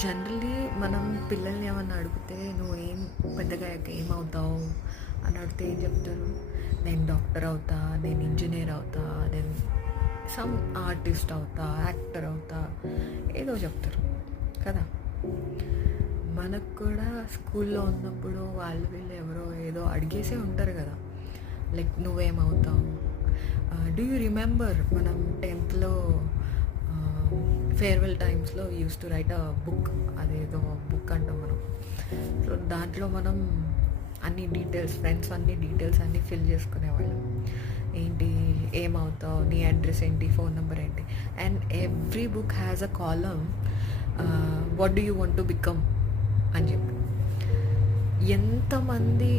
Generally మనం పిల్లల్ని ఏమన్నా అడిగితే నువ్వేం పెద్దగా ఏమవుతావు అని అడిగితే ఏం చెప్తారు? నేను డాక్టర్ అవుతా, నేను ఇంజనీర్ అవుతా, నేను సమ్ ఆర్టిస్ట్ అవుతా, యాక్టర్ అవుతా, ఏదో చెప్తారు కదా. మనకు కూడా స్కూల్లో ఉన్నప్పుడు వాళ్ళు వీళ్ళు ఎవరో ఏదో అడిగేసే ఉంటారు కదా, లైక్ నువ్వేమవుతావు. డూ యూ రిమెంబర్ మనం 10th ఫేర్వెల్ టైమ్స్లో use to write a book, అదేదో బుక్ అంటాం మనం. సో దాంట్లో మనం అన్ని డీటెయిల్స్, ఫ్రెండ్స్ అన్ని డీటెయిల్స్ అన్నీ ఫిల్ చేసుకునేవాళ్ళం. ఏంటి, ఏమవుతావు, నీ అడ్రస్ ఏంటి, ఫోన్ నెంబర్ ఏంటి. And every book has a column what do you want to become అని చెప్పి. ఎంతమంది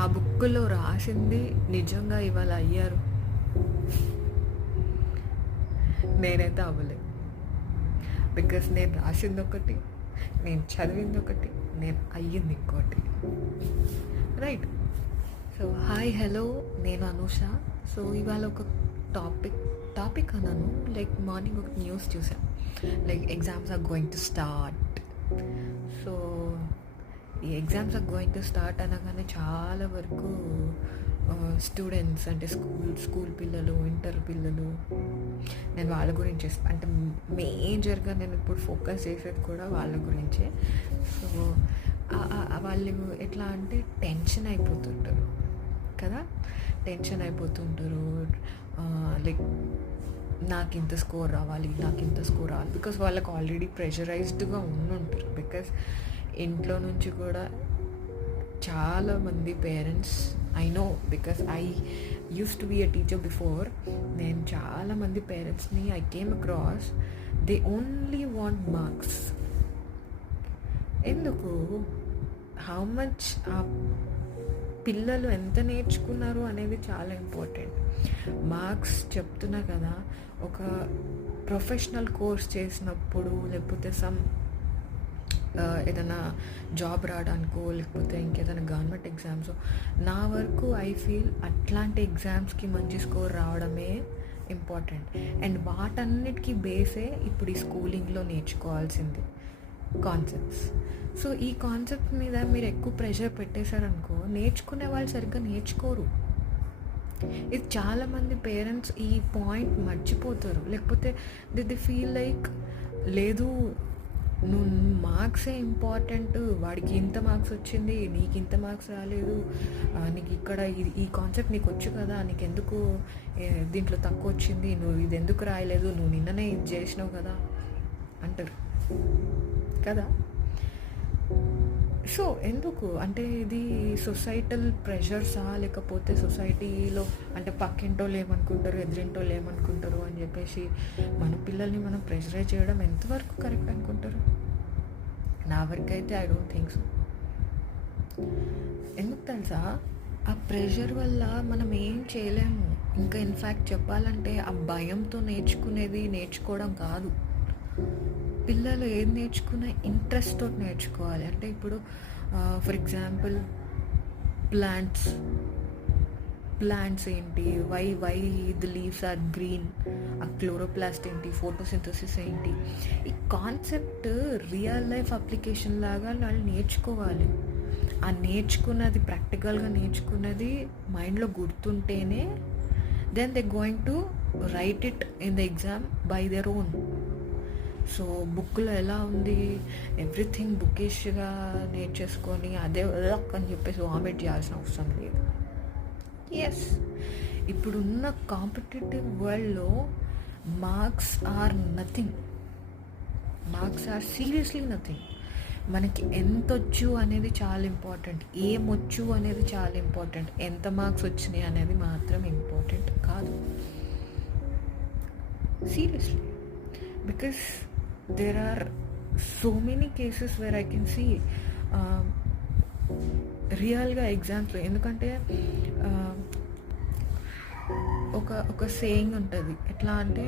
ఆ బుక్లో రాసింది నిజంగా ఇవాళ అయ్యారు? నేనైతే అవ్వలేదు. బికాస్ నేను రాసింది ఒకటి, నేను చదివింది ఒకటి, నేను అయ్యింది ఇంకోటి. రైట్. సో హాయ్, హలో, నేను అనూష. సో ఇవాళ ఒక టాపిక్ అన్నాను, లైక్ మార్నింగ్ ఒక న్యూస్ చూసాను, like exams are going to start. So ఈ exams are going to start అనగానే చాలా వరకు స్టూడెంట్స్, అంటే స్కూల్ పిల్లలు, ఇంటర్ పిల్లలు, నేను వాళ్ళ గురించి అంటే మేజర్గా నేను ఇప్పుడు ఫోకస్ చేసేది కూడా వాళ్ళ గురించే. సో వాళ్ళు ఎట్లా అంటే టెన్షన్ అయిపోతుంటారు కదా, లైక్ నాకు ఇంత స్కోర్ రావాలి, బికాస్ వాళ్ళకి ఆల్రెడీ ప్రెషరైజ్డ్గా ఉండుంటారు. బికాస్ ఇంట్లో నుంచి కూడా చాలామంది parents, I know because I used to be a teacher before, నేను చాలామంది పేరెంట్స్ని I came across, they only want marks. ఎందుకు? హౌ మచ్ ఆ పిల్లలు ఎంత నేర్చుకున్నారు అనేది చాలా ఇంపార్టెంట్. మార్క్స్ చెప్తున్నా కదా, ఒక ప్రొఫెషనల్ కోర్స్ చేసినప్పుడు, లేకపోతే ఏదైనా జాబ్ రావడానికో, లేకపోతే ఇంకేదైనా గవర్నమెంట్ ఎగ్జామ్స్, నా వరకు ఐ ఫీల్ అట్లాంటి ఎగ్జామ్స్కి మంచి స్కోర్ రావడమే ఇంపార్టెంట్. అండ్ వాటన్నిటికీ బేసే ఇప్పుడు ఈ స్కూలింగ్లో నేర్చుకోవాల్సింది కాన్సెప్ట్స్. సో ఈ కాన్సెప్ట్ మీద మీరు ఎక్కువ ప్రెషర్ పెట్టేశారనుకో, నేర్చుకునే వాళ్ళు సరిగ్గా నేర్చుకోరు. ఇది చాలామంది పేరెంట్స్ ఈ పాయింట్ మర్చిపోతారు. లేకపోతే ది ఫీల్ లైక్, లేదు నువ్వు మార్క్సే ఇంపార్టెంట్, వాడికి ఇంత మార్క్స్ వచ్చింది, నీకు ఇంత మార్క్స్ రాలేదు, నీకు ఇక్కడ ఈ కాన్సెప్ట్ నీకు వచ్చు కదా, నీకు ఎందుకు దీంట్లో తక్కువ వచ్చింది, నువ్వు ఇది ఎందుకు రాయలేదు, నువ్వు నిన్ననే ఇది చేసినావు కదా అంటారు కదా. సో ఎందుకు అంటే ఇది సొసైటల్ ప్రెషర్సా, లేకపోతే సొసైటీలో అంటే పక్కింటోళ్ళు ఏమనుకుంటారు, ఎదురింటోళ్ళు ఏమనుకుంటారు అని చెప్పేసి మన పిల్లల్ని మనం ప్రెషరైజ్ చేయడం ఎంతవరకు కరెక్ట్ అనుకుంటారు? నా వరకు అయితే ఐ డోంట్ థింక్ సో. ఎందుకు తెలుసా, ఆ ప్రెషర్ వల్ల మనం ఏం చేయలేము. ఇంకా ఇన్ఫ్యాక్ట్ చెప్పాలంటే ఆ భయంతో నేర్చుకోవడం కాదు. పిల్లలు ఏది నేర్చుకున్నా ఇంట్రెస్ట్తో నేర్చుకోవాలి. అంటే ఇప్పుడు ఫర్ ఎగ్జాంపుల్ ప్లాంట్స్ ఏంటి, why the leaves are green, ఆ క్లోరోప్లాస్ట్ ఏంటి, ఫోటోసింథసిస్ ఏంటి, ఈ కాన్సెప్ట్ రియల్ లైఫ్ అప్లికేషన్ లాగా వాళ్ళు నేర్చుకోవాలి. ఆ నేర్చుకున్నది, ప్రాక్టికల్గా నేర్చుకున్నది మైండ్లో గుర్తుంటేనే then they going to write it in the exam by their own. So బుక్లో ఎలా ఉంది, ఎవ్రీథింగ్ బుకిష్గా నేర్చేసుకొని అదే అని చెప్పేసి వామిట్ చేయాల్సిన అవసరం లేదు. ఎస్, ఇప్పుడున్న కాంపిటేటివ్ వరల్డ్లో మార్క్స్ ఆర్ సీరియస్లీ నథింగ్. మనకి ఎంత వచ్చు అనేది చాలా ఇంపార్టెంట్, ఏమొచ్చు అనేది చాలా ఇంపార్టెంట్, ఎంత మార్క్స్ వచ్చినాయి అనేది మాత్రం ఇంపార్టెంట్ కాదు. Seriously, because there are so many cases where I can see రియల్గా ఎగ్జామ్స్లో. ఎందుకంటే ఒక సేయింగ్ ఉంటుంది, ఎట్లా అంటే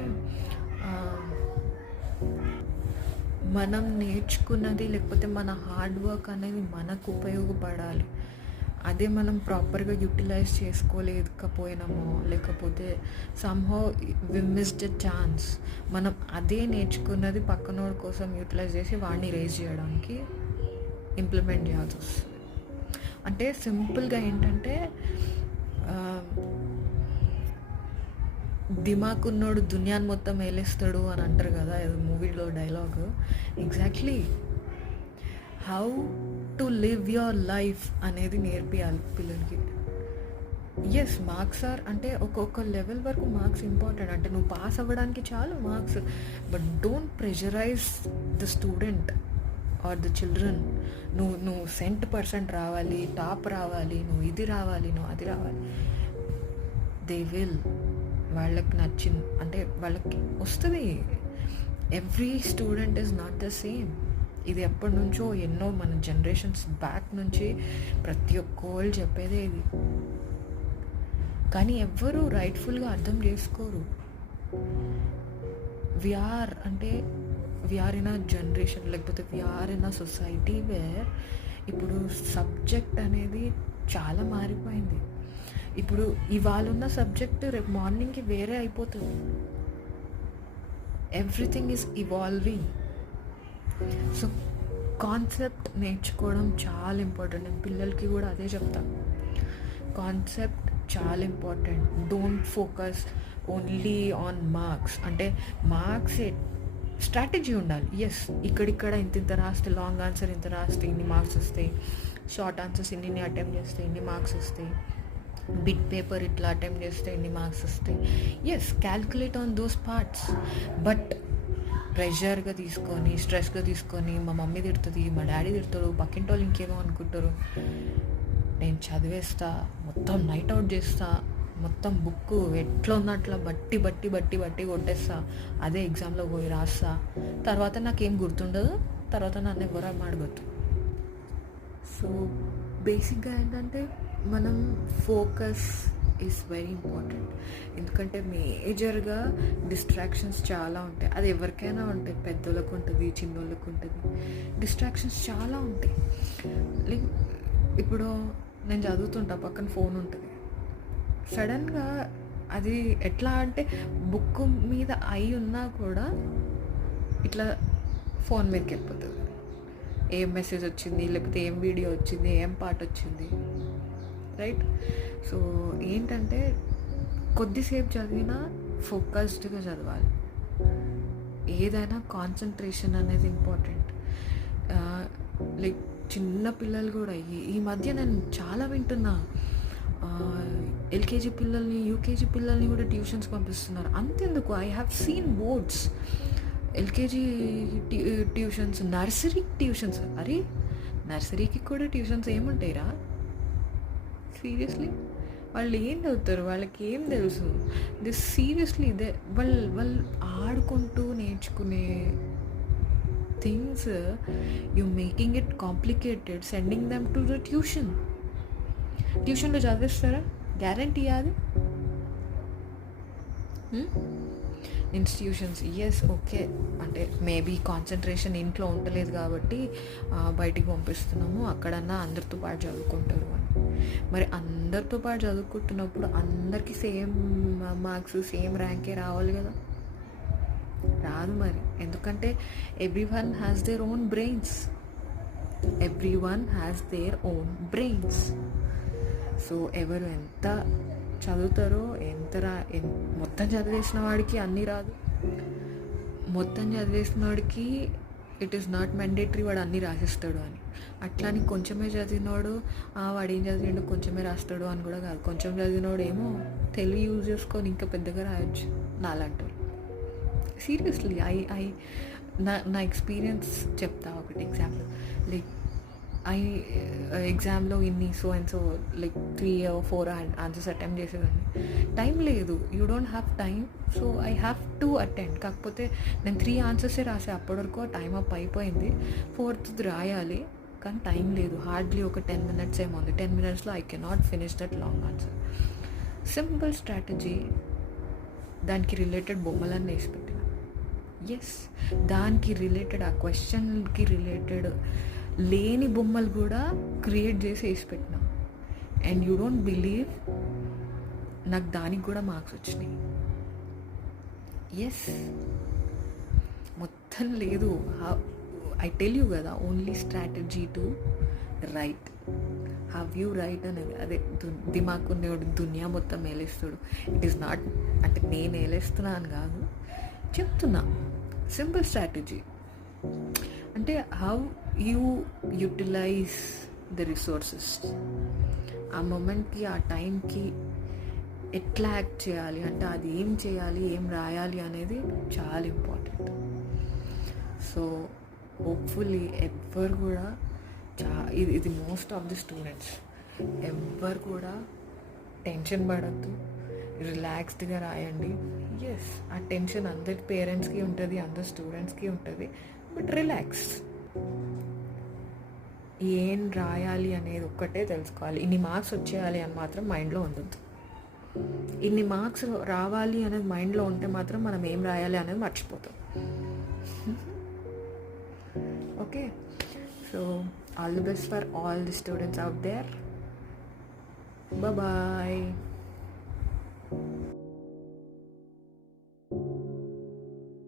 మనం నేర్చుకున్నది, లేకపోతే మన హార్డ్ వర్క్ అనేది మనకు ఉపయోగపడాలి. అదే మనం ప్రాపర్గా యూటిలైజ్ చేసుకోలేకపోయినామో, లేకపోతే somehow we missed a chance. మనం అదే నేర్చుకున్నది పక్కనోడి కోసం యూటిలైజ్ చేసి వాడిని రేజ్ చేయడానికి ఇంప్లిమెంట్ చేయాల్సి వస్తుంది. అంటే సింపుల్గా ఏంటంటే, దిమాగ్ ఉన్నోడు దునియాని మొత్తం వేలేస్తాడు అని అంటారు కదా, ఏదో మూవీలో dialogue. Exactly how to live your life అనేది నేర్పియాలి పిల్లలకి. ఎస్, మార్క్స్ ఆర్ అంటే ఒక్కొక్క లెవెల్ వరకు మార్క్స్ ఇంపార్టెంట్. అంటే నువ్వు పాస్ అవ్వడానికి చాలు marks, but don't pressurize the student or the children. నువ్వు 100% రావాలి, టాప్ రావాలి, నువ్వు ఇది రావాలి, నువ్వు అది రావాలి. దే విల్, వాళ్ళకి నచ్చింది అంటే వాళ్ళకి వస్తుంది. Every student is not the same. ఇది ఎప్పటి నుంచో ఎన్నో మన జనరేషన్స్ బ్యాక్ నుంచి ప్రతి ఒక్కళ్ళు చెప్పేదే ఇది. కానీ ఎవ్వరూ రైట్ఫుల్గా అర్థం చేసుకోరు. వీఆర్ ఇన్ అ జనరేషన్, లేకపోతే we're in a society where ఇప్పుడు సబ్జెక్ట్ అనేది చాలా మారిపోయింది. ఇప్పుడు ఇవాళ ఉన్న సబ్జెక్ట్ రేపు మార్నింగ్కి వేరే అయిపోతుంది. Everything is evolving. So concept నేర్చుకోవడం చాలా ఇంపార్టెంట్. నేను పిల్లలకి కూడా అదే చెప్తాను, కాన్సెప్ట్ చాలా important. Don't focus only on marks. అంటే మార్క్స్ స్ట్రాటజీ ఉండాలి. ఎస్, ఇక్కడిక్కడ ఇంత రాస్తే, లాంగ్ ఆన్సర్ ఇంత రాస్తే ఇన్ని మార్క్స్ వస్తాయి, షార్ట్ ఆన్సర్స్ ఇన్ని అటెంప్ట్ చేస్తే ఇన్ని మార్క్స్ వస్తాయి, బిట్ పేపర్ ఇట్లా అటెంప్ట్ చేస్తే ఇన్ని మార్క్స్ వస్తాయి. Yes, calculate on those parts. But ప్రెషర్గా తీసుకొని, స్ట్రెస్గా తీసుకొని, మా మమ్మీ తిడుతుంది, మా డాడీ తిడతాడు, పక్కింటి వాళ్ళు ఇంకేమో అనుకుంటారు, నేను చదివేస్తా, మొత్తం నైట్ అవుట్ చేస్తా, మొత్తం బుక్ ఎట్లా ఉన్నట్లా బట్టి బట్టి బట్టి బట్టి కొట్టేస్తా, అదే ఎగ్జామ్లో పోయి రాస్తా, తర్వాత నాకేం గుర్తుండదు, తర్వాత నన్ను ఎవరు అడగొద్దు. సో బేసిక్గా ఏంటంటే మనం ఫోకస్ ఈజ్ వెరీ ఇంపార్టెంట్. ఎందుకంటే మేజర్గా డిస్ట్రాక్షన్స్ చాలా ఉంటాయి. అది ఎవరికైనా ఉంటాయి, పెద్దోళ్ళకు ఉంటుంది, చిన్నోళ్ళకు ఉంటుంది. డిస్ట్రాక్షన్స్ చాలా ఉంటాయి. లైక్ ఇప్పుడు నేను చదువుతుంటా, పక్కన ఫోన్ ఉంటుంది. సడన్గా అది ఎట్లా అంటే బుక్ మీద అయి ఉన్నా కూడా ఇట్లా ఫోన్ మీదకి వెళ్ళిపోతుంది. ఏం మెసేజ్ వచ్చింది, లేకపోతే ఏం వీడియో వచ్చింది, ఏం పాట వచ్చింది, రైట్? సో ఏంటంటే కొద్దిసేపు చదివినా ఫోకస్డ్గా చదవాలి. ఏదైనా కాన్సన్ట్రేషన్ అనేది ఇంపార్టెంట్. లైక్ చిన్న పిల్లలు కూడా ఈ మధ్య నేను చాలా వింటున్నా, ఎల్కేజీ పిల్లల్ని, యూకేజీ పిల్లల్ని కూడా ట్యూషన్స్ పంపిస్తున్నారు. అంతెందుకు, I have seen boards, LKG tuitions, nursery tuitions. అరే, నర్సరీకి కూడా ట్యూషన్స్ ఏముంటాయిరా? సీరియస్లీ, వాళ్ళు ఏం చదువుతారు? వాళ్ళకి ఏం తెలుసు? దిస్ సీరియస్లీ వాళ్ళు ఆడుకుంటూ నేర్చుకునే things, you making it complicated, sending them to the ట్యూషన్లో చదివిస్తారా? గ్యారంటీ అది? ఇన్స్టిట్యూషన్స్, ఎస్, ఓకే, అంటే మేబీ కాన్సన్ట్రేషన్ ఇంట్లో ఉండలేదు కాబట్టి బయటికి పంపిస్తున్నాము, అక్కడన్నా అందరితో పాటు చదువుకుంటారు అని. మరి అందరితో పాటు చదువుకుంటున్నప్పుడు అందరికీ సేమ్ మార్క్స్, సేమ్ ర్యాంకే రావాలి కదా? రాదు మరి. ఎందుకంటే everyone has their own brains. So ఎవరు ఎంత చదువుతారో, మొత్తం చదివేసిన వాడికి అన్నీ రాదు. మొత్తం చదివేసిన వాడికి ఇట్ ఈస్ నాట్ మ్యాండేటరీ వాడు అన్నీ రాసిస్తాడు అని. అట్లాని కొంచెమే చదివినోడు వాడు ఏం చదివిండు కొంచెమే రాస్తాడు అని కూడా కాదు. కొంచెం చదివినోడు ఏమో తెలివి యూజ్ చేసుకొని ఇంకా పెద్దగా రాయొచ్చు నాలంటారు. సీరియస్లీ, నా ఎక్స్పీరియన్స్ చెప్తా ఒకటి ఎగ్జాంపుల్. లైక్ ఎగ్జామ్లో ఇన్ని so and so like 3 or 4 answers attempt చేసేదాన్ని. టైం లేదు, you don't have time, so I have to attend. కాకపోతే నేను 3 ఆన్సర్సే రాసే, అప్పటి వరకు టైం అప్ అయిపోయింది. 4th రాయాలి, కానీ టైం లేదు. హార్డ్లీ ఒక 10 minutes ఏమో ఉంది. 10 minutesలో I cannot finish that long answer. Simple strategy, దానికి రిలేటెడ్ బొమ్మలన్నీ వేసి పెట్టిన. ఎస్, దానికి రిలేటెడ్, ఆ క్వశ్చన్కి రిలేటెడ్ లేని బొమ్మలు కూడా క్రియేట్ చేసి వేసి పెట్టినా. అండ్ యూ డోంట్ బిలీవ్, నాకు దానికి కూడా మార్క్స్ వచ్చినాయి. ఎస్, మొత్తం లేదు. ఐ టెల్ యూ కదా, only strategy to right. Have you right అనేది అదే దిమాగ్ ఉండేవాడు దునియా మొత్తం వేలేస్తాడు. ఇట్ ఈస్ నాట్ అంటే నేను వేలేస్తున్నాను కాదు, చెప్తున్నా. సింపుల్ స్ట్రాటజీ అంటే how you utilize the resources. ఆ మూమెంట్కి, ఆ టైంకి ఎట్లా యాక్ట్ చేయాలి, అంటే అది ఏం చేయాలి, ఏం రాయాలి అనేది చాలా ఇంపార్టెంట్. సో హోప్ఫుల్లీ ఎవ్వరు కూడా ఇది మోస్ట్ ఆఫ్ ది స్టూడెంట్స్ ఎవ్వరు కూడా టెన్షన్ పడద్దు, రిలాక్స్డ్గా రాయండి. ఎస్, ఆ టెన్షన్ అందరి పేరెంట్స్కి ఉంటుంది, అందరి స్టూడెంట్స్కి ఉంటుంది. But relax. ఏం రాయాలి అనేది ఒక్కటే తెలుసుకోవాలి. ఇన్ని మార్క్స్ వచ్చేయాలి అని మాత్రం మైండ్లో ఉండొద్దు. ఇన్ని మార్క్స్ రావాలి అనేది మైండ్లో ఉంటే మాత్రం మనం ఏం రాయాలి అనేది మర్చిపోతాం. Okay, so all the best for all the students out there. Bye bye.